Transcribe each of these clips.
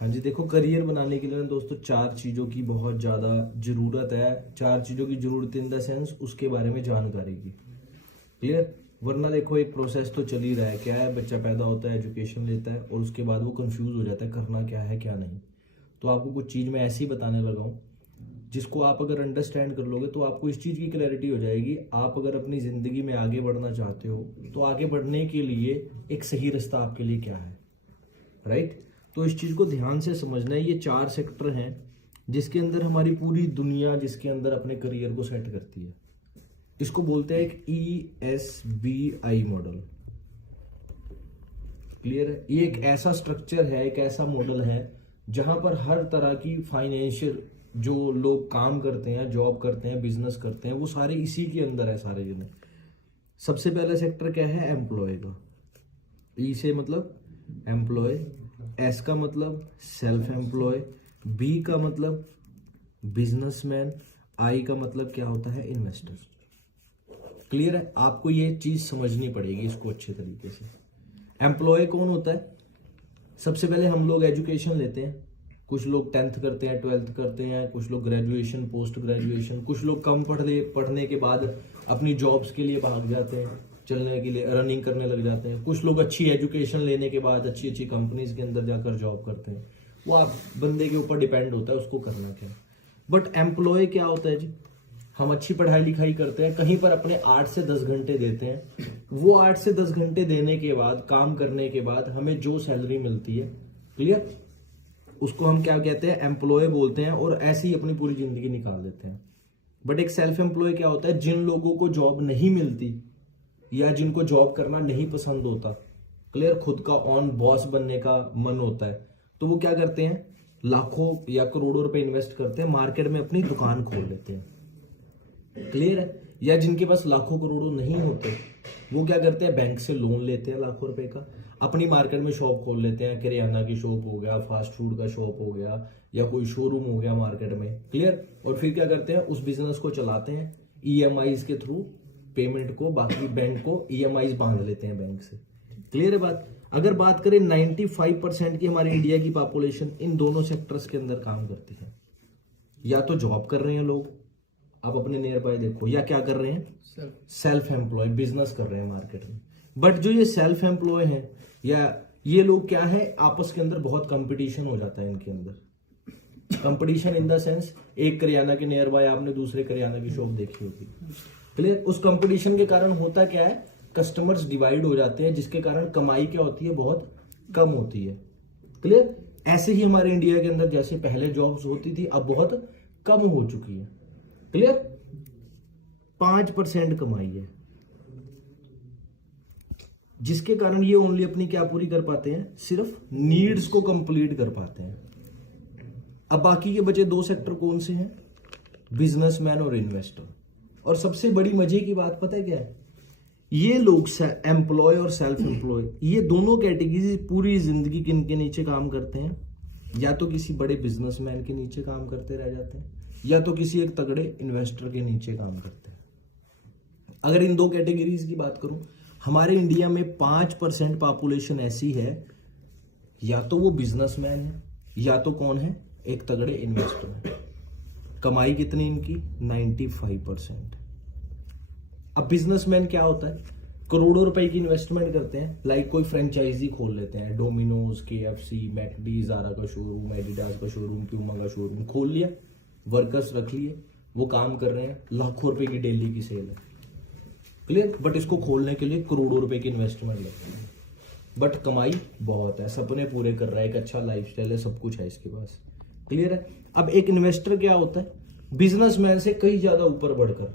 हाँ जी, देखो करियर बनाने के लिए ना दोस्तों चार चीज़ों की बहुत ज़्यादा ज़रूरत है। चार चीज़ों की ज़रूरत इन द सेंस उसके बारे में जानकारी की। क्लियर? वरना देखो एक प्रोसेस तो चल ही रहा है। क्या है, बच्चा पैदा होता है, एजुकेशन लेता है और उसके बाद वो कंफ्यूज हो जाता है करना क्या है क्या नहीं। तो आपको कुछ चीज़ मैं ऐसी बताने लगा हूँ जिसको आप अगर अंडरस्टैंड कर लोगे तो आपको इस चीज़ की क्लैरिटी हो जाएगी। आप अगर अपनी ज़िंदगी में आगे बढ़ना चाहते हो तो आगे बढ़ने के लिए एक सही रास्ता आपके लिए क्या है, राइट? तो इस चीज़ को ध्यान से समझना है। ये चार सेक्टर हैं जिसके अंदर हमारी पूरी दुनिया जिसके अंदर अपने करियर को सेट करती है। इसको बोलते हैं एक ESBI मॉडल। क्लियर है? ये एक ऐसा स्ट्रक्चर है, एक ऐसा मॉडल है जहां पर हर तरह की फाइनेंशियल जो लोग काम करते हैं, जॉब करते हैं, बिजनेस करते हैं, वो सारे इसी के अंदर है सारे जने। सबसे पहला सेक्टर क्या है? एम्प्लॉय का। ई से मतलब एम्प्लॉय, एस का मतलब सेल्फ एम्प्लॉय, बी का मतलब बिजनेसमैन, आई का मतलब क्या होता है? इन्वेस्टर। क्लियर है? आपको ये चीज समझनी पड़ेगी इसको अच्छे तरीके से। एम्प्लॉय कौन होता है? सबसे पहले हम लोग एजुकेशन लेते हैं। कुछ लोग 10th करते हैं, 12th करते हैं, कुछ लोग ग्रेजुएशन, पोस्ट ग्रेजुएशन, कुछ लोग कम पढ़ने के बाद अपनी जॉब्स के लिए भाग जाते हैं, चलने के लिए रनिंग करने लग जाते हैं। कुछ लोग अच्छी एजुकेशन लेने के बाद अच्छी अच्छी कंपनीज के अंदर जाकर जॉब करते हैं। वो आप बंदे के ऊपर डिपेंड होता है उसको करना क्या। बट एम्प्लॉय क्या होता है जी? हम अच्छी पढ़ाई लिखाई करते हैं, कहीं पर अपने 8 से 10 घंटे देते हैं। वो 8 से 10 घंटे देने के बाद, काम करने के बाद हमें जो सैलरी मिलती है, क्लियर, उसको हम क्या कहते हैं? एम्प्लॉय बोलते हैं। और ऐसे ही अपनी पूरी जिंदगी निकाल देते हैं। बट एक सेल्फ एम्प्लॉय क्या होता है? जिन लोगों को जॉब नहीं मिलती या जिनको जॉब करना नहीं पसंद होता, क्लियर, खुद का ऑन बॉस बनने का मन होता है, तो वो क्या करते हैं? लाखों या करोड़ों रुपए इन्वेस्ट करते हैं, मार्केट में अपनी दुकान खोल लेते हैं। क्लियर है? या जिनके पास लाखों करोड़ों नहीं होते, वो क्या करते हैं? बैंक से लोन लेते हैं लाखों रुपए का, अपनी मार्केट में शॉप खोल लेते हैं। किराना की शॉप हो गया, फास्ट फूड का शॉप हो गया, या कोई शोरूम हो गया मार्केट में। क्लियर? और फिर क्या करते हैं? उस बिजनेस को चलाते हैं EMIs के थ्रू, पेमेंट को बाकी बैंक को EMIs बांध लेते हैं बैंक से। क्लियर है बात? अगर बात करें 95% की हमारी इंडिया की पॉपुलेशन इन दोनों सेक्टर्स के अंदर काम करती है। या तो जॉब कर रहे हैं लोग, आप अपने नियर बाय देखो, या क्या कर रहे हैं? सेल्फ एम्प्लॉय, बिजनेस कर रहे हैं मार्केट में। बट जो ये सेल्फ एम्प्लॉय हैं या ये लोग क्या है, आपस के अंदर बहुत कंपटीशन हो जाता है इनके अंदर। कंपटीशन इन द सेंस, एक करियाना के नियर बाय आपने दूसरे करियाना की शॉप देखी होगी। क्लियर? उस कंपटीशन के कारण होता क्या है? कस्टमर्स डिवाइड हो जाते हैं, जिसके कारण कमाई क्या होती है? बहुत कम होती है। क्लियर? ऐसे ही हमारे इंडिया के अंदर जैसे पहले जॉब्स होती थी, अब बहुत कम हो चुकी है। क्लियर? 5% कमाई है, जिसके कारण ये ओनली अपनी क्या पूरी कर पाते हैं? सिर्फ नीड्स को कंप्लीट कर पाते हैं। अब बाकी के बचे दो सेक्टर कौन से हैं? बिजनेसमैन और इन्वेस्टर। और सबसे बड़ी मजे की बात पता है क्या है? ये लोग एम्प्लॉय और सेल्फ एम्प्लॉय, ये दोनों कैटेगरी पूरी जिंदगी किन के नीचे काम करते हैं? या तो किसी बड़े बिजनेसमैन के नीचे काम करते रह जाते हैं, या तो किसी एक तगड़े इन्वेस्टर के नीचे काम करते हैं। अगर इन दो कैटेगरीज की बात करूं, हमारे इंडिया में 5% पॉपुलेशन ऐसी है, या तो वो बिजनेसमैन है, या तो कौन है? एक तगड़े इन्वेस्टर है। कमाई कितनी इनकी? 95%। अब बिजनेसमैन क्या होता है? करोड़ों रुपए की इन्वेस्टमेंट करते हैं, लाइक कोई फ्रेंचाइजी खोल लेते हैं, डोमिनोज, KFC, मैकडी, ज़ारा का शोरूम, एडिडास का शोरूम, प्यूमा का शोरूम खोल लिया, वर्कर्स रख लिए, वो काम कर रहे हैं, लाखों रुपए की डेली की सेल है। क्लियर? बट इसको खोलने के लिए करोड़ों रुपए की इन्वेस्टमेंट लगती है, बट कमाई बहुत है, सपने पूरे कर रहा है, एक अच्छा लाइफस्टाइल है, सब कुछ है इसके पास। क्लियर है? अब एक इन्वेस्टर क्या होता है? बिजनेसमैन से कहीं ज्यादा ऊपर बढ़कर।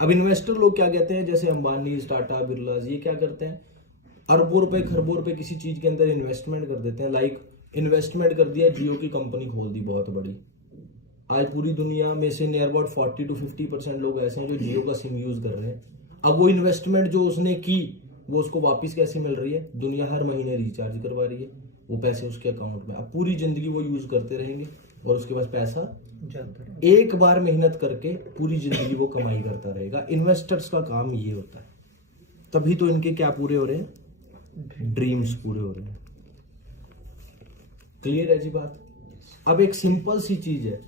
अब इन्वेस्टर लोग क्या कहते हैं? जैसे अंबानी, टाटा, बिरला, ये क्या करते हैं? अरबों रुपए, खरबों रुपए किसी चीज के अंदर इन्वेस्टमेंट कर देते हैं। लाइक इन्वेस्टमेंट कर दिया, जियो की कंपनी खोल दी बहुत बड़ी। आज पूरी दुनिया में से नियर अबाउट 40 to 50% लोग ऐसे हैं जो जियो का सिम यूज कर रहे हैं। अब वो इन्वेस्टमेंट जो उसने की, वो उसको वापस कैसे मिल रही है? दुनिया हर महीने रिचार्ज करवा रही है, वो पैसे उसके अकाउंट में। अब पूरी जिंदगी वो यूज करते रहेंगे और उसके पास पैसा जाता रहेगा। एक बार मेहनत करके पूरी जिंदगी वो कमाई करता रहेगा। इन्वेस्टर्स का काम ये होता है। तभी तो इनके क्या पूरे हो रहे हैं? ड्रीम्स पूरे हो रहे हैं। क्लियर है जी बात। अब एक सिंपल सी चीज है,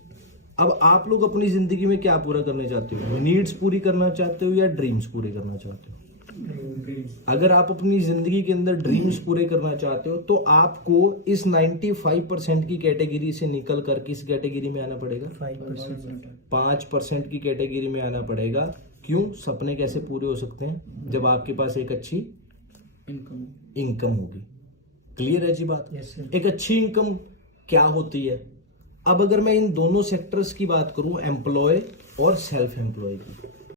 अब आप लोग अपनी जिंदगी में क्या पूरा करना चाहते हो? नीड्स पूरी करना चाहते हो या ड्रीम्स पूरे करना चाहते हो? अगर आप अपनी जिंदगी के अंदर ड्रीम्स पूरे करना चाहते हो तो आपको इस 95% की कैटेगरी से निकल कर किस कैटेगरी में आना पड़ेगा? 5% की कैटेगरी में आना पड़ेगा। क्यों? सपने कैसे पूरे हो सकते हैं? जब आपके पास एक अच्छी इनकम होगी। क्लियर है जी बात? एक अच्छी इनकम क्या होती है? अब अगर मैं इन दोनों सेक्टर्स की बात करूं, एम्प्लॉय और सेल्फ एम्प्लॉय की,